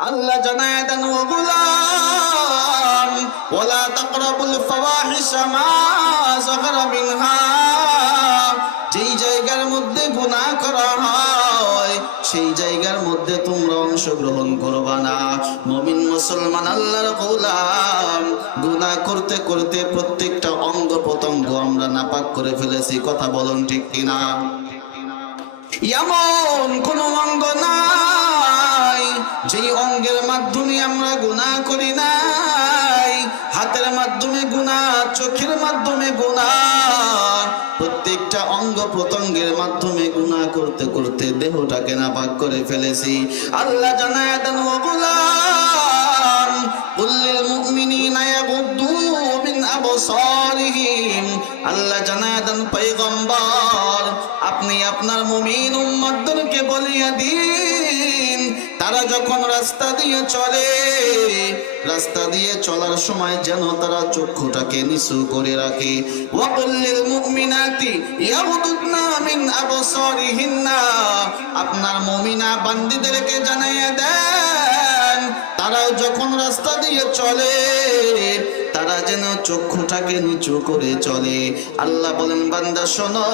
আল্লাহ জানায় দেন, ও গোলাম, ওয়ালা তাকরাবুল ফাওয়াহিশা মা যাহারা মিনহা, যেই জায়গার মধ্যে গুনাহ করা হয় সেই জায়গার মধ্যে তোমরা অংশগ্রহণ করবা না। মুমিন মুসলমান আল্লাহর গোলাম, গুনাহ করতে করতে প্রত্যেকটা অঙ্গ প্রত্যঙ্গ আমরা নাপাক করে ফেলেছি। কথা বলুন ঠিক কিনা? এমন কোন অঙ্গ নাই যেই অঙ্গের মাধ্যমে আমরা গুনাহ করি নাই। হাতের মাধ্যমে গুনাহ, চোখের মাধ্যমে গুনাহ, প্রত্যেকটা অঙ্গ প্রত্যঙ্গের মাধ্যমে গুনাহ করতে করতে দেহটাকে নাপাক করে ফেলেছি। আল্লাহ জানায় দেন, ও গোলাম, কুল্লিল মুমিনিনা ইয়াগুদ্দু মিন আবসারিহিম। আল্লাহ জানায় দেন, পয়গম্বর, আপনি আপনার মুমিন উম্মতদেরকে বলিয়া দিন, তারা যখন রাস্তা দিয়ে চলে, রাস্তা দিয়ে চলার সময় যেন তারা চক্ষুটাকে নিচু করে রাখে। ওয়া কুল্লিল মুমিনাতি ইয়াগুদ্দুনা মিন আবসারিহিন্না। আপনার মুমিনা বান্দীদেরকে জানাইয়া দেন, তারাও যখন রাস্তা দিয়ে চলে তারা যেন চক্ষুটাকে নিচু করে চলে। আল্লাহ বলেন, বান্দা শোনো,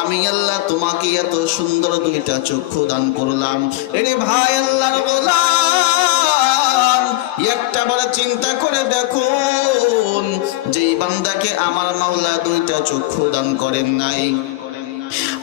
আমি আল্লাহ তোমাকে এত সুন্দর দুইটা চক্ষু দান করলাম। এরে ভাই আল্লাহর গোলাম, একটা বার চিন্তা করে দেখুন, যেই বান্দাকে আমার মাওলা দুইটা চক্ষু দান করেন নাই,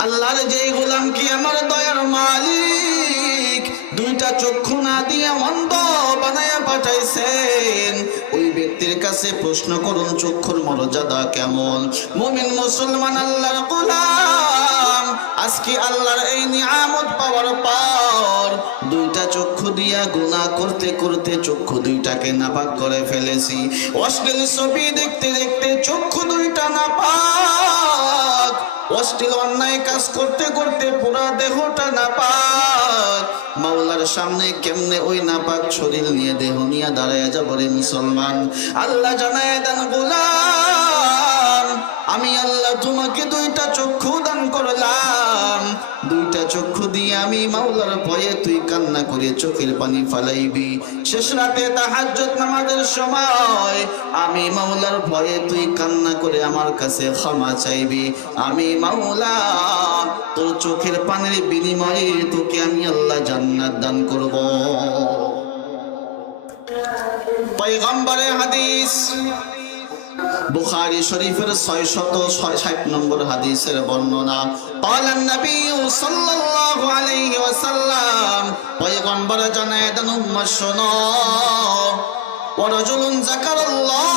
আল্লাহর যেই গোলাম কি আমার দয়ার মালিক দুইটা চক্ষু না দিয়ে অন্ধ বানায়া পাঠাইছেন, ওই ব্যক্তির কাছে প্রশ্ন করুন চক্ষুর মর্যাদা কেমন। মুমিন মুসলমান আল্লাহর গোলাম, আজকে আল্লাহর এই নিয়ামত পাওয়ার পর দুইটা চক্ষু দিয়া গুনাহ করতে করতে চক্ষু দুইটাকে নাপাক করে ফেলেছি। অশ্লীল ছবি দেখতে দেখতে চক্ষু দুইটা নাপাক, অশ্লীল অন্যায় কাজ করতে করতে পুরা দেহটা নাপাক। মাওলার সামনে কেমনে ওই নাপাক শরীর নিয়ে দেহ নিয়ে দাঁড়ায় যাবো রে মুসলমান? আল্লাহ জানায় দেন, গোলাম, আমি আল্লাহ তোমাকে দুইটা চক্ষু দান করলাম, দুইটা চক্ষু দিয়ে আমি মাওলার ভয়ে তুই কান্না করে চোখের পানি ফালাইবি। শেষ রাতে তাহাজ্জুদ নামাজের সময় আমি মাওলার ভয়ে তুই কান্না করে আমার কাছে ক্ষমা চাইবি। আমি মাওলা তোর চোখের পানির বিনিময়ে তোকে আমি আল্লাহ জান্নাত দান করব। পয়গম্বরের হাদিস, বুখারী শরীফের 660 নম্বর হাদিসের বর্ণনা। ক্বালান নবী সাল্লাল্লাহু আলাইহি ওয়াসাল্লাম, পয়গম্বর জানায় দেন, উম্মত শোনো, ওয়া রাজুলুন যাকারাল্লাহ,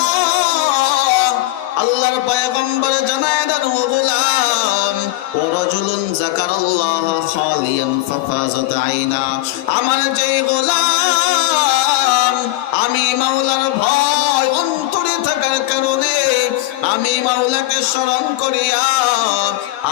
আল্লাহর পয়গম্বর জানায় দেন, ও গোলাম, ওয়া রাজুলুন যাকারাল্লাহ খালিয়ান ফাফাজাত আইনা। আমার যেই গোলাম আমি মাওলার ভয় অন্তরে থাকার কারণে আমি মাওলাকে স্মরণ করিয়া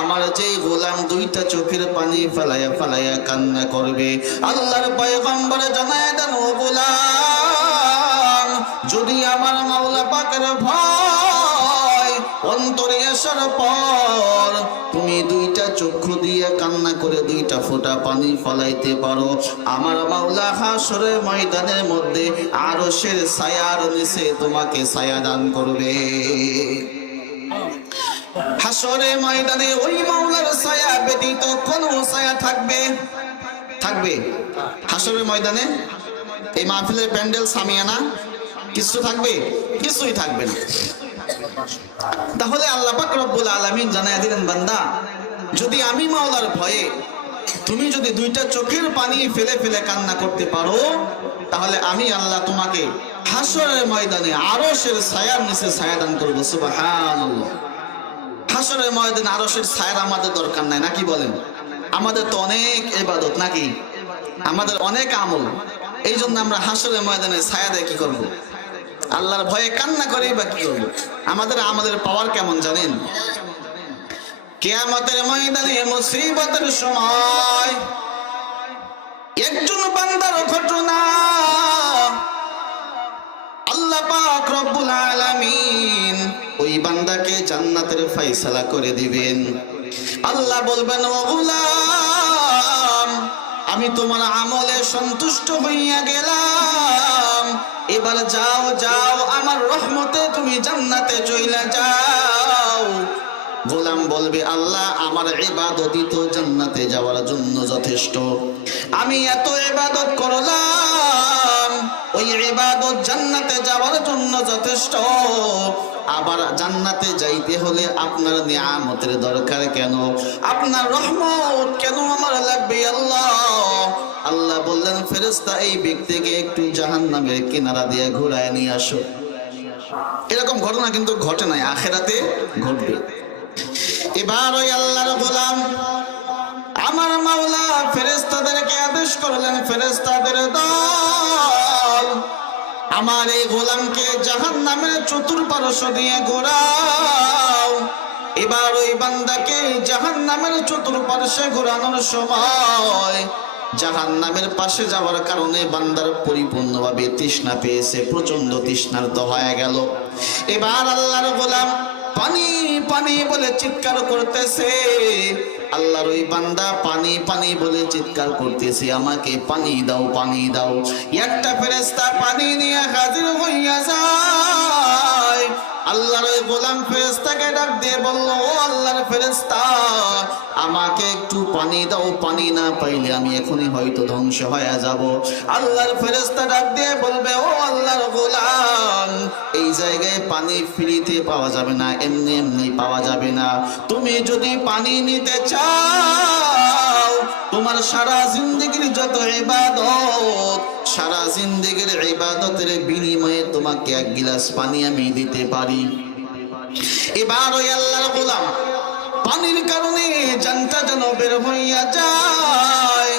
আমার যেই গোলাম দুইটা চোখের পানি ফেলাইয়া ফেলাইয়া কান্না করবে, আল্লাহর পয়গম্বর জানায় দেন, ও গোলাম, যদি আমার মাওলা পাকের ভয় অন্তরে আসার পর তুমি দুইটা চক্ষু দিয়ে কান্না করে দুইটা ফোঁটা পানি ফলাইতে পারো, আমার মাওলা হাসরের ময়দানের মধ্যে আরশের ছায়ার নিচে তোমাকে ছায়া দান করবে। হাসরের ময়দানে ওই মাওলার ছায়া ব্যতীত কোন ছায়া থাকবে? থাকবে? হাসরের ময়দানে এই মাহফিলের প্যান্ডেল সামিয়ানা কিছু থাকবে? কিছুই থাকবে না। তাহলে আল্লাহ পাক রব্বুল আলামিন জানায় দিলেন, বান্দা, যদি আমি মাওলার ভয়ে তুমি যদি দুইটা চোখের পানি ফেলে ফেলে কান্না করতে পারো, তাহলে আমি আল্লাহ তোমাকে হাসরের ময়দানে আরশের ছায়ার নিচে ছায়া দান করব। সুবহানাল্লাহ। হাসরের ময়দানে আরশের ছায়ার আমাদের দরকার নাই, নাকি বলেন? আমাদের তো অনেক ইবাদত, নাকি? আমাদের অনেক আমল, এই জন্য আমরা হাসরের ময়দানে ছায়া দিয়ে কি করব? আল্লাহর ভয়ে কান্না করে বা কি করব? আমাদের আমলের পাওয়ার কেমন জানেন? কিয়ামতের ময়দানে মুসিবতের সময় একজন বান্দার ঘটনা আল্লাহ পাক রব্বুল আলামিন ওই বান্দাকে জান্নাতের ফয়সালা করে দিবেন। আল্লাহ বলবেন, ও গোলাম, আমি আমি তোমার আমলে সন্তুষ্ট হইয়া গেলাম, এবার যাও যাও আমার রহমতে তুমি জান্নাতে চইলা যাও। গোলাম বলবে, আল্লাহ আমার ইবাদতই তো জান্নাতে যাওয়ার জন্য যথেষ্ট, আমি এত ইবাদত করলাম, ওই ইবাদত জান্নাতে যাওয়ার জন্য যথেষ্ট, আবার জান্নাতে যাইতে হলে আপনার নিয়ামতের দরকার কেন, আপনার রহমত কেন আমার লাগবে আল্লাহ? আল্লাহ বললেন, ফেরেশতা এই ব্যক্তিকে একটু জাহান্নামের কিনারা দিয়ে ঘুরায় নিয়ে আসো। এরকম ঘটনা কিন্তু ঘটে নাই, আখিরাতে ঘটবে। এবার ওই আল্লাহর গোলাম আমার মাওলা ফেরেশতাদেরকে আদেশ করলেন, ফেরেশতাদের দল আমার এই গোলামকে জাহান্নামের চতুর্পার্শ্ব দিয়ে ঘোরাও। এবার ওই বান্দাকে জাহান্নামের চতুর্পার্শ্বে ঘোরানোর সময় জাহান্নামের পাশে যাওয়ার কারণে বান্দার পরিপূর্ণভাবে তৃষ্ণা পেয়েছে, প্রচন্ড তৃষ্ণার্ত হয়ে গেল। এবার আল্লাহর গোলাম পানি পানি বলে চিৎকার করতেছে। আল্লাহর ওই বান্দা পানি পানি বলে চিৎকার করতেছে, আমাকে পানি দাও পানি দাও। একটা ফেরেশতা পানি নিয়ে হাজির হইয়া যায়। আল্লাহর ওই গোলাম ফেরেশতাকে ডাক দিয়ে বলল, ও আল্লাহর ফেরেশতা, আমাকে একটু পানি দাও, পানি না পাইলে আমি এখনই হয়তো ধ্বংস হয়ে যাব। আল্লাহর ফেরেশতা ডাক দিয়ে বলবে, ও আল্লাহর গোলাম, এই জায়গায় পানি ফ্রিতে পাওয়া যাবে না, এমনি এমনি পাওয়া যাবে না। তুমি যদি পানি নিতে চাও, তোমার সারা জিন্দেগির যত ইবাদত, সারা জিন্দেগির ইবাদতের বিনিময়ে তোমাকে এক গিলাস পানি আমি দিতে পারি। এবার ওই আল্লাহর গোলাম পানির কারণে জানটা যেন বের হইয়া যায়।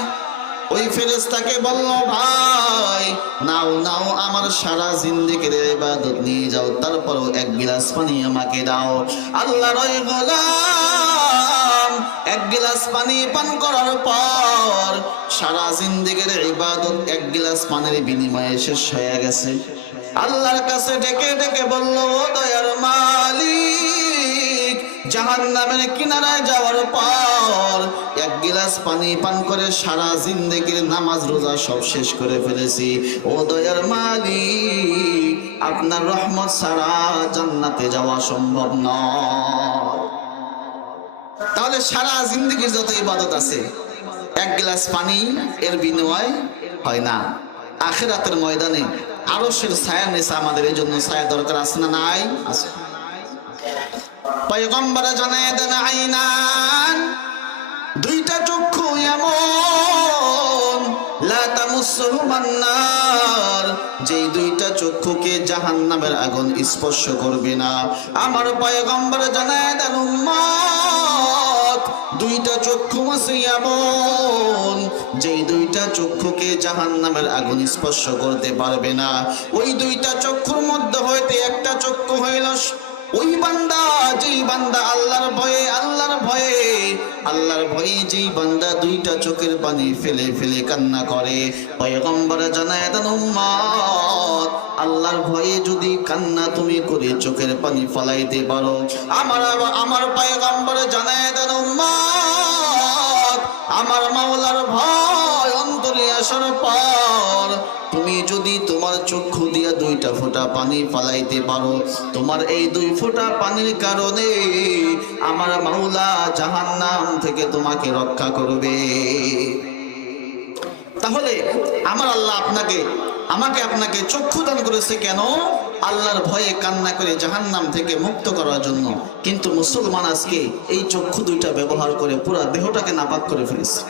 ওই ফেরেশতাকে বলল, ভাই নাও নাও, আমার সারা জিন্দেগির ইবাদত নিয়ে যাও, তারপরও এক গিলাস পানি আমাকে দাও। আল্লাহর ওই গোলাম এক গিলাস পানি পান করার পর সারা জিন্দেগির ইবাদত এক গিলাস পানির বিনিময়ে শেষ হয়ে গেছে। আল্লাহর কাছে ডেকে ডেকে বলল, ও দয়ার মালিক, জাহান্নামের কিনারায় যাওয়ার পর এক গিলাস পানি পান করে সারা জিন্দেগির নামাজ রোজা সব শেষ করে ফেলেছি। ও দয়ার মালিক, আপনার রহমত ছাড়া জান্নাতে যাওয়া সম্ভব নয়। তাহলে সারা জিন্দেগির যত ইবাদত আছে এক গ্লাস পানি এর বিনিময় হয় না। আখিরাতের ময়দানে আরশের ছায়ার নিচে আমাদের এই জন্য ছায়া দরকার আছে না নাই? আছে। পয়গম্বর জানায় দেন, আইনান, দুইটা চক্ষু এমন, লা তামুসসুহুমান নার, যেই দুইটা চক্ষুকে জাহান্নামের আগুন স্পর্শ করবে না। আমার পয়গম্বর জানায় দেন, উম্মত, দুইটা চক্ষু আছে এমন, যেই দুইটা চক্ষুকে জাহান্নামের আগুন স্পর্শ করতে পারবে না। ওই দুইটা চক্ষুর মধ্যে হইতে একটা চক্ষু হইল ওই বান্দা, যেই বান্দা আল্লাহর ভয়ে, আল্লাহর ভয়ে, আল্লাহর ভয়ে যেই বান্দা দুইটা চোখের পানি ফেলে ফেলে কান্না করে। পয়গম্বর জানায় দেন, উম্মত, আল্লাহর ভয়ে যদি কান্না তুমি করে চোখের পানি ফলাইতে পারো, আমার পয়গম্বর জানায় দেন, উম্মত, আমার মাওলার ভয় অন্তরে আসার পর তুমি যদি তোমার চক্ষু দিয়া দুইটা ফোঁটা পানি ফালাইতে পারো, তোমার এই দুই ফোঁটা পানির কারণে আমার মাওলা জাহান্নাম থেকে তোমাকে রক্ষা করবে। তাহলে আমার আল্লাহ আমাকে আপনাকে চক্ষু দান করেছে কেন? আল্লাহর ভয়ে কান্না করে জাহান্নাম থেকে মুক্ত করার জন্য। কিন্তু মুসলমান আজকে এই চক্ষু দুইটা ব্যবহার করে পুরো দেহটাকে নাপাক করে ফেলেছে।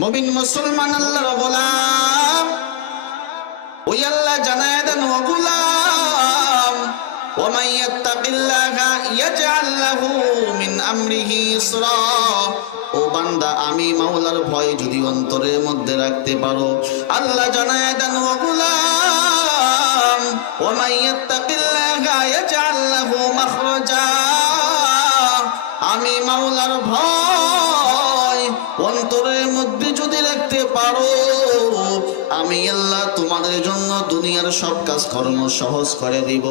মুমিন মুসলমান আল্লাহর গোলাম, ওই আল্লাহ জানায় দেন, ও গোলাম, ওয়া মান ইয়াত্তাকিল্লাহা ইয়াজআল লাহু মিন আমরিহি ইসরা, ও বান্দা, আমি মাওলার ভয় যদি অন্তরের মধ্যে রাখতে পারো, আল্লাহ জানায় দেন, ও গোলাম, ওয়া মান ইয়াত্তাকিল্লাহা ইয়াজআল লাহু মাখরাজা, আমি মাওলার ভয় অন্তরের মধ্যে যদি রাখতে পারো, আমি আল্লাহ তোমাদের জন্য দুনিয়ার সব কাজ কর্ম সহজ করে দিব।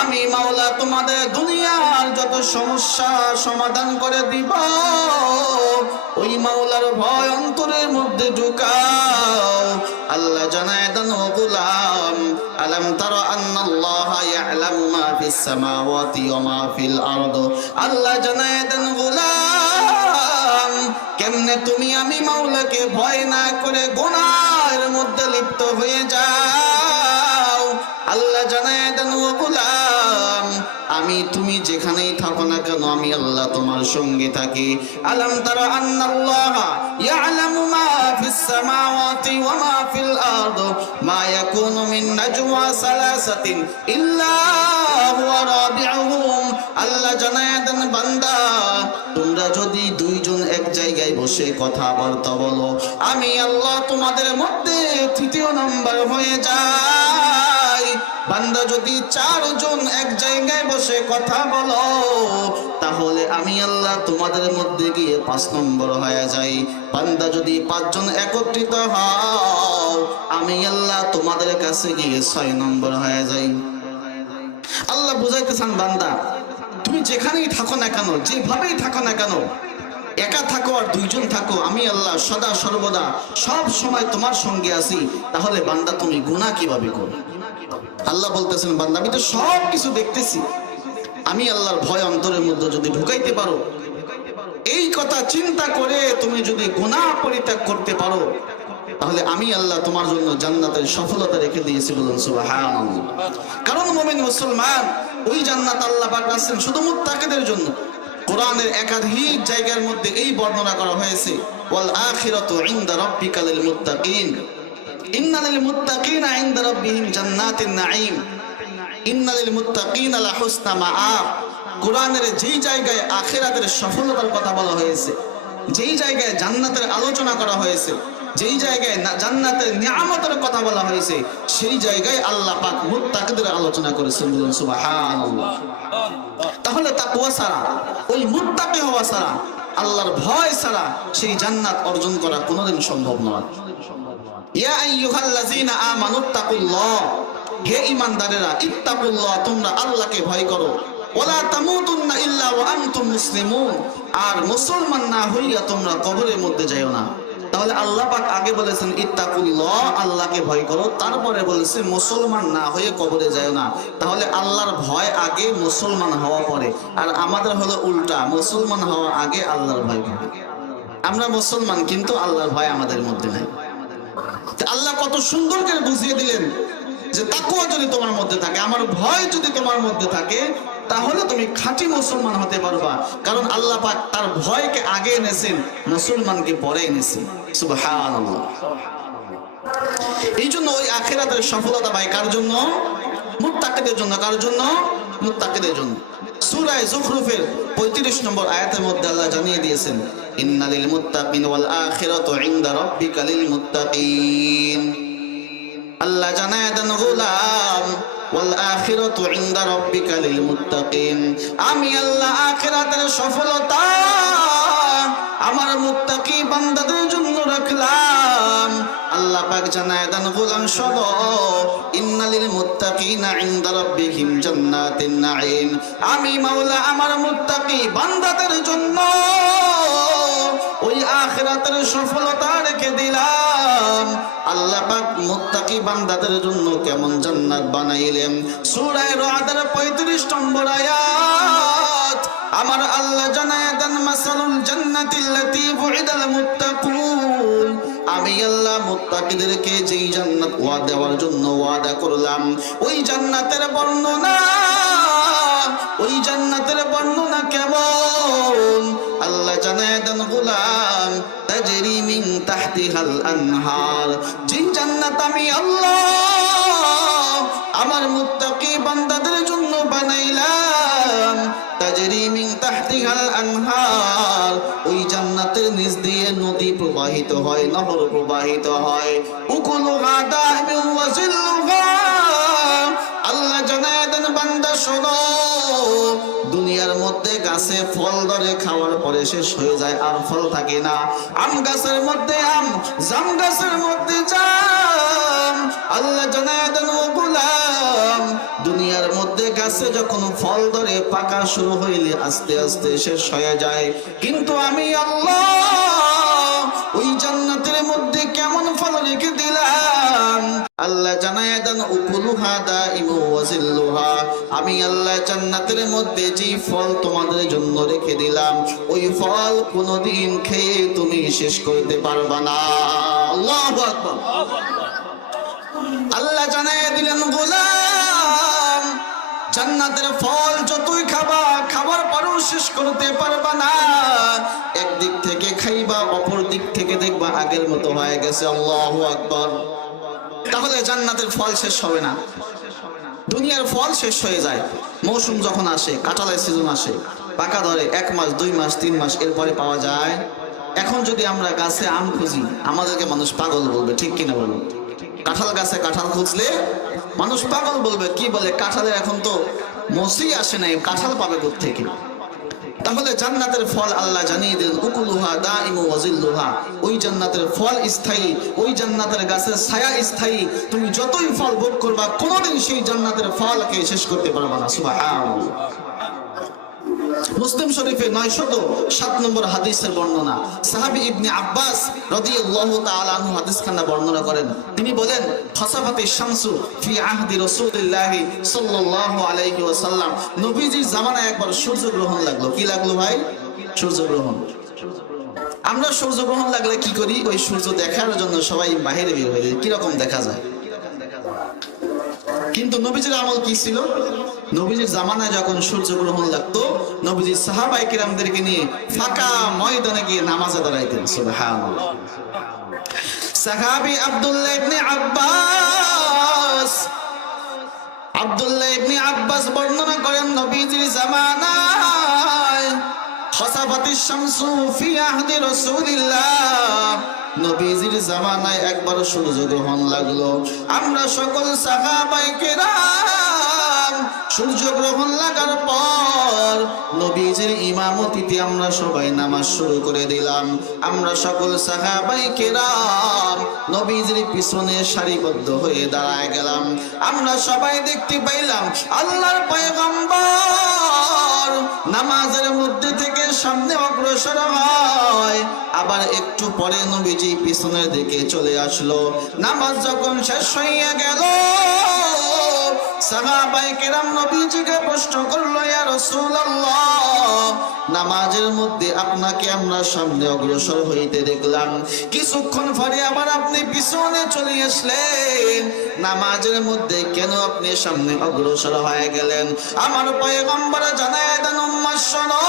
আমি মাওলা তোমাদের দুনিয়ার যত সমস্যা সমাধান করে দিব। ওই মাওলার ভয় অন্তরের মধ্যে ঢুকাও। আল্লাহ জানায় দেন, ও গোলাম, আলাম তারা আন্নাল্লাহা ইয়ালামু মা ফিস সামাওয়াতি ওয়া মা ফিল আরদ। আল্লাহ জানায় দেন, গোলাম, কেমনে তুমি আমি মাওলাকে ভয় না করে গুনাহের মধ্যে লিপ্ত হয়ে যাও। আল্লাহ জানায় দেন, ও গোলাম, আমি তুমি যেখানেই থাকো না কেন আমি আল্লাহ তোমার সঙ্গে থাকি। আলাম তারা আন্নাল্লাহা ইয়ালামু মা ফিস সামাওয়াতি ওয়া মা ফিল আরদ মা ইয়াকুনু মিন নাজওয়া সালাসাতিন ইল্লা হুয়া রাবিউহুম। আল্লাহ জানায় দেন, বান্দা, তোমরা যদি দুইজন এক জায়গায় বসে কথাবার্তা বলো, আমি আল্লাহ তোমাদের মধ্যে তৃতীয় নম্বর হয়ে যাই। বান্দা, যদি চারজন এক জায়গায় বসে কথা বলো, তাহলে আমি আল্লাহ তোমাদের মধ্যে গিয়ে 5 নম্বর হয়ে যাই। বান্দা, যদি 5 জন একত্রিত হও, আমি আল্লাহ তোমাদের কাছে গিয়ে 6 নম্বর হয়ে যাই। আল্লাহ বুঝাইতেছেন, বান্দা, তুমি যেখানেই থাকো না কেন, যেভাবেই থাকো না কেন, একা থাকো আর 2 জন থাকো, আমি আল্লাহ সদা সর্বদা সব সময় তোমার সঙ্গে আছি। তাহলে বান্দা, তুমি গুনাহ কিভাবে করো? আল্লাহ বলতেছেন, বান্দা, আমি তো সব কিছু দেখতেছি। আমি আল্লাহর ভয় অন্তরের মধ্যে যদি ঢুকাইতে পারো, এই কথা চিন্তা করে তুমি যদি গুনাহ পরিত্যাগ করতে পারো, তাহলে আমি আল্লাহ তোমার জন্য জান্নাতের সফলতা রেখে দিয়েছি। বলুন সুবহানাল্লাহ। কারণ মুমিন মুসলমান, ওই জান্নাত আল্লাহ পাক রাখছেন শুধু মুত্তাকিদের জন্য। কোরআনের একাধিক জায়গার মধ্যে এই বর্ণনা করা হয়েছে, ওয়াল আখিরাতু ইনদা রাব্বিকা লিল মুত্তাকিন, ইন্নালিল মুত্তাকিনা ইনদা রাব্বিহিম জান্নাতুন নাঈম, ইন্নালিল মুত্তাকিনা লা হুসনা মাআব। কোরআনের যেই জায়গায় আখিরাতের সফলতার কথা বলা হয়েছে, যেই জায়গায় জান্নাতের আলোচনা করা হয়েছে, যেই জায়গায় জান্নাতের নিয়ামতের কথা বলা হয়েছে, সেই জায়গায় আল্লাহ পাক মুত্তাকিদের আলোচনা করেছেন। বলুন সুবহানাল্লাহ। তাহলে তাকওয়া ছাড়া, ওই মুত্তাকি হওয়া ছাড়া, আল্লাহর ভয় ছাড়া সেই জান্নাত অর্জন করা কোনোদিন সম্ভব নয়। ইয়া আইয়ুহাল্লাযীনা আমানুত্তাকুল্লাহ, হে ঈমানদারেরা, ইত্তাকুল্লাহ, তোমরা আল্লাহকে ভয় করো। ওয়ালা তামুতুন্না ইল্লা ওয়া আনতুম মুসলিমুন, আর মুসলমান না হইয়া তোমরা কবরের মধ্যে যাইও না। তাহলে আল্লাহ পাক আগে বলেছেন ইত্তাকুল্লাহ, আল্লাহকে ভয় করো, তারপরে বলেছে মুসলমান না হয়ে কবরে যাও না। তাহলে আল্লাহর ভয় আগে, মুসলমান হওয়া পরে। আর আমাদের হলো উল্টা, মুসলমান হওয়া আগে, আল্লাহর ভয় পরে। আমরা মুসলমান কিন্তু আল্লাহর ভয় আমাদের মধ্যে নাই। আল্লাহ কত সুন্দর করে বুঝিয়ে দিলেন যে তাকওয়া যদি তোমার মধ্যে থাকে, আমার ভয় যদি তোমার মধ্যে থাকে, তাহলে তুমি খাঁটি মুসলমান হতে পারবা। কারণ আল্লাহ পাক তার ভয়কে আগে এনেছেন, মুসলমানকে পরে এনেছেন। সুবহানাল্লাহ। এই জন্য ওই আখিরাতের সফলতা পায় কার জন্য? মুত্তাকিদের জন্য। কার জন্য? মুত্তাকিদের জন্য। সূরা যুখরুফের 35 নম্বর আয়াতের মধ্যে আল্লাহ জানিয়ে দিয়েছেন, ইন্নালিল মুত্তাকিন ওয়াল আখিরাতু ইনদা রাব্বিকা লিল মুত্তাকিন। আল্লাহ জানায় দেন, গোলাম, ওয়াল আখিরাতু ইনদা রাব্বিকা লিল মুত্তাকিন, আমি আল্লাহ আখিরাতের সফলতা আমার মুত্তাকি বান্দাদের জন্য রাখলাম। আল্লাহ পাক জানায় দেন, গোলাম শোনো, ইন্নালিল মুত্তাকিনা ইনদা রাব্বিহিম জান্নাতুন নাঈম, আমি মাওলা আমার মুত্তাকি বান্দাদের জন্য ওই আখিরাতের সফলতা রেখে দিলাম। আল্লাহ পাক মুত্তাকি বান্দাদের জন্য কেমন জান্নাত বানাইলেন, সূরা রা'দের 35 নম্বর আয়াত আমার আল্লাহ জানায় দেন, মাসালুল জান্নাতিল্লাতী বুইদাল মুত্তাকুন, আমি আল্লাহ মুত্তাকিদেরকে যেই জান্নাত ওয়াদা দেওয়ার জন্য ওয়াদা করলাম, ওই জান্নাতের বর্ণনা, ওই জান্নাতের বর্ণনা কেমন? আল্লাহ জানায় দেন, গোলাম, তাজরি মিন তাহতিহাল আনহার, যেই জান্নাত আমি আল্লাহ আমার মুত্তাকি বান্দাদের জন্য বানাইলাম, তাজরি মিন তাহতিহাল আনহার, ওই জান্নাতের নিচ দিয়ে নদী প্রবাহিত হয়, নহর প্রবাহিত হয়, উকুলুহা দাইমুন ওয়া জিল্লুহা। আল্লাহ জানায় দেন, বান্দা শোনো, দুনিয়ার মধ্যে গাছে ফল ধরে, খাওয়ার পরে শেষ হয়ে যায়, আর ফল থাকে না। আম গাছের মধ্যে আম, জাম গাছের মধ্যে জাম। আল্লাহ জানায় দেন, ও গোলাম, দুনিয়ার মধ্যে গাছে যখন ফল ধরে, পাকা শুরু হইলে আস্তে আস্তে শেষ হয়ে যায়, কিন্তু আমি আল্লাহ ওই জান্নাতের মধ্যে কেমন ফল রেখে দিলাম। আল্লাহ জানায় দেন উকুলুহা দাইমু ওয়া জিল্লুহা, আমি আল্লাহ জান্নাতের মধ্যে যে ফল তোমাদের জন্য রেখে দিলাম ওই ফল কোনোদিন খেয়ে তুমি শেষ করতে পারবা না। আল্লাহু আকবার। আল্লাহ জানায় দিলেন গোলাম জান্নাতের ফল যতই খাবা খাবার পরেও শেষ করতে পারবা না। একদিক থেকে খাইবা অপর দিক থেকে দেখবা আগের মতো হয়ে গেছে। আল্লাহু আকবার। তাহলে জান্নাতের ফল শেষ হবে না। দুনিয়ার ফল শেষ হয়ে যায়, মৌসুম যখন আসে, কাঁঠালের সিজন আসে, পাকা ধরে 1 মাস 2 মাস 3 মাস, এরপরে পাওয়া যায়। এখন যদি আমরা গাছে আম খুঁজি আমাদেরকে মানুষ পাগল বলবে, ঠিক কিনা বলুন? কাঁঠাল গাছে কাঁঠাল খুঁজলে মানুষ পাগল বলবে, কি বলে কাঁঠালের এখন তো মৌসুমই আসে নাই, কাঁঠাল পাবে কোত্থেকে? তাহলে জান্নাতের ফল আল্লাহ জানিয়ে দিলেন উকুলুহা দাইমু ওয়া জিল্লুহা, ওই জান্নাতের ফল স্থায়ী, ওই জান্নাতের গাছের ছায়া স্থায়ী। তুমি যতই ফল ভোগ করবা কোনোদিন সেই জান্নাতের ফলকে শেষ করতে পারবা না। সুবহানাল্লাহ। মুসলিম শরীফে 907 নম্বর হাদিসের বর্ণনা, সাহাবী ইবনে আব্বাস রাদিয়াল্লাহু তাআলা আনহু হাদিসখানা বর্ণনা করেন। তিনি বলেন খাসাফাতিশ শামসু ফি আহদি রাসূলিল্লাহি সাল্লাল্লাহু আলাইহি ওয়াসাল্লাম, নবীজির জামানায় একবার সূর্যগ্রহণ লাগলো। কি লাগলো ভাই? সূর্যগ্রহণ। আমরা সূর্যগ্রহণ লাগলে কি করি? ওই সূর্য দেখার জন্য সবাই বাইরে বের হয়ে যায়, কিরকম দেখা যায়। কিন্তু নবীজির আমল কি ছিল? নবীজির জামানায় যখন সূর্যগ্রহণ লাগতো নবীজি সাহাবায়ে কিরামদেরকে নিয়ে ফাঁকা ময়দানে গিয়ে নামাজে দাঁড়াইতেন। সুবহানাল্লাহ। সাহাবী আব্দুল্লাহ ইবনে আব্বাস বর্ণনা করেন নবীজির জামানায় খাসাফাতিশ শামসু ফি আহদি রাসূলিল্লাহ, নবীজির জামানায় একবার সূর্যগ্রহণ লাগলো। আমরা সকল সাহাবায়ে কেরাম সূর্যগ্রহণ লাগার পর নবীজির ইমামতিতে আমরা সবাই নামাজ শুরু করে দিলাম। আমরা সকল সাহাবায়ে কেরাম নবীজির পিছনে সারিবদ্ধ হয়ে দাঁড়ায় গেলাম। আমরা সবাই দেখতে পাইলাম আল্লাহর পয়গম্বর নামাজের মধ্যে থেকে সামনে অগ্রসর হয়, আবার একটু পরে নবীজি পিছনের দিকে চলে আসলো। নামাজ যখন শেষ হয়ে গেল সাহাবায়ে কেরাম নবীজিকে প্রশ্ন করলো, ইয়া রাসূলুল্লাহ, নামাজের মধ্যে আপনাকে আমরা সামনে অগ্রসর হইতে দেখলাম, কিছুক্ষণ পরে আবার আপনি পিছনে চলে আসলেন, নামাজের মধ্যে কেন আপনি সামনে অগ্রসর হয়ে গেলেন? আমার পয়গম্বর জানায় দেন, উম্মাহ শোনো,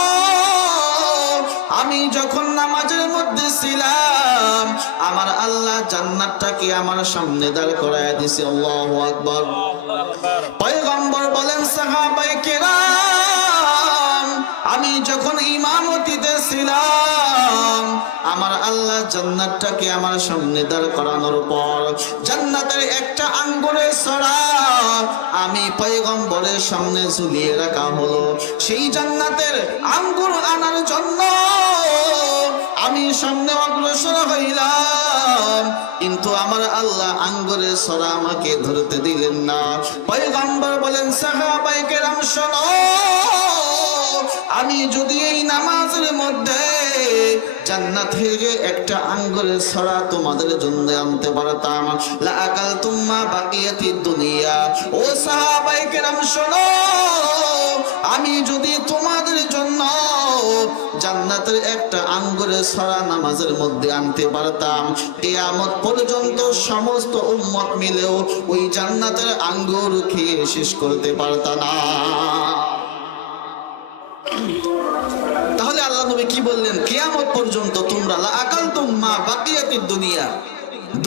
আমি যখন নামাজের মধ্যে ছিলাম আমার আল্লাহ জান্নাতটাকে আমার সামনে দাঁড় করায় দিয়েছে। আল্লাহু আকবার। পয়গম্বর বলেন, সাহাবায়ে কেরাম, আমি যখন ইমামতিতে ছিলাম আমার আল্লাহ জান্নাতটাকে আমার সামনে দাঁড় করানোর পর জান্নাতের একটা আঙ্গুরের ছড়া আমি পয়গম্বরের সামনে ঝুলিয়ে রাখা হলো। সেই জান্নাতের আঙ্গুর আনার জন্য আমি সামনে অগ্রসর হইলাম, কিন্তু আমার আল্লাহ আঙ্গুরের ছড়া আমাকে ধরতে দিলেন না। পয়গম্বর বলেন, সাহাবায়ে কেরাম শোনো, আমি যদি এই নামাজের মধ্যে জান্নাত থেকে একটা আঙ্গুরের ছড়া তোমাদের জন্য আনতে পারতাম, লা আকালতুম মা বাকিয়াতিদ দুনিয়া। ও সাহাবায়ে কেরাম শোনো, আমি যদি তোমাদের জন্য জান্নাতের একটা আঙ্গুরের ছড়া নামাজের মধ্যে আনতে পারতাম, কিয়ামত পর্যন্ত সমস্ত উম্মত মিলেও ওই জান্নাতের আঙ্গুর খেয়ে শেষ করতে পারত না। তাহলে আল্লাহ নবী কি বললেন? কিয়ামত পর্যন্ত তোমরা লা আকালতুম মা বাকিয়াতিদ দুনিয়া,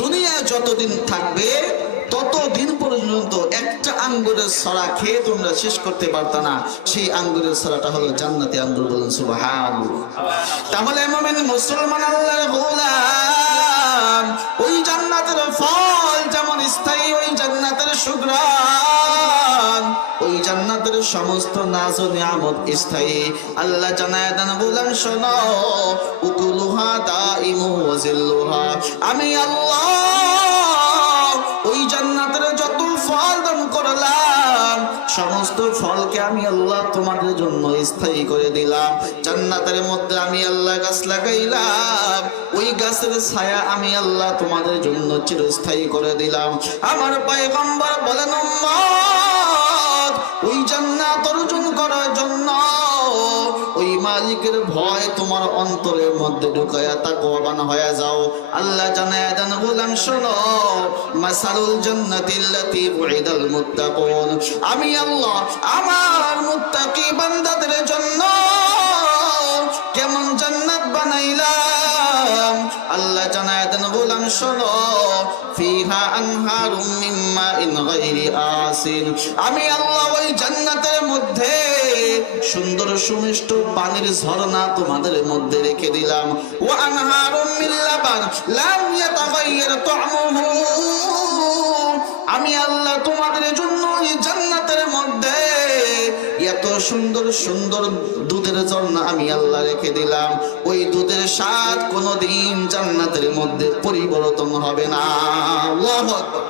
দুনিয়া যতদিন থাকবে ততদিন পর্যন্ত একটা আঙ্গুরের ছড়া খেয়ে তোমরা শেষ করতে পারতা না। সেই আঙ্গুরের ছড়াটা হলো জান্নাতি আঙ্গুর। বলেন সুবহানাল্লাহ। তাহলে মুমিন মুসলমান আল্লাহর গোলাম, ওই জান্নাতের ফল যেমন স্থায়ী, ওই জান্নাতের সুগ্রাণ, ওই জান্নাতের সমস্ত নাজ ও নিয়ামত স্থায়ী। আল্লাহ জানায় দেন, গোলাম শোনো, উকুলুহা দাইমু ওয়া জিল্লুহা, আমি আল্লাহ ওই জান্নাতের যত ফল দান করলাম সমস্ত ফলকে আমি আল্লাহ তোমাদের জন্য স্থায়ী করে দিলাম। জান্নাতের মধ্যে আমি আল্লাহ গাছ লাগাইলাম, ওই গাছের ছায়া আমি আল্লাহ তোমাদের জন্য চিরস্থায়ী করে দিলাম। আমার পয়গম্বর বলেন, উম্মত, ওই জান্নাত অর্জন করার জন্য ওই মালিকের ভয় তোমার অন্তরের মধ্যে ঢুকায়া তাকওয়াবান হয়ে যাও। আল্লাহ জানায়া দেন, গোলাম শোনো, মাসালুল জান্নাতিল্লাতী উইদাল মুত্তাকুন, আমি আল্লাহ আমার মুত্তাকি বান্দাদের জন্য কেমন জান্নাত বানাইলাম। আল্লাহ জানায়া দেন, গোলাম শোনো, ফিহা আনহারুম মিন মাইন গায়রি আসিন, আমি আল্লাহ ওই জান্নাতের মধ্যে সুন্দর সুমিষ্ট পানির ঝর্ণা তোমাদের মধ্যে রেখে দিলাম। ওয়া আনহারুম মিন লাবান লাম ইয়াতাগায়্যার তা'মুহু, আমি আল্লাহ তোমাদের জন্য এই জান্নাতের মধ্যে এত সুন্দর সুন্দর দুধের ঝর্ণা আমি আল্লাহ রেখে দিলাম, ওই দুধের স্বাদ কোনোদিন জান্নাতের মধ্যে পরিবর্তন হবে না। আল্লাহু আকবার।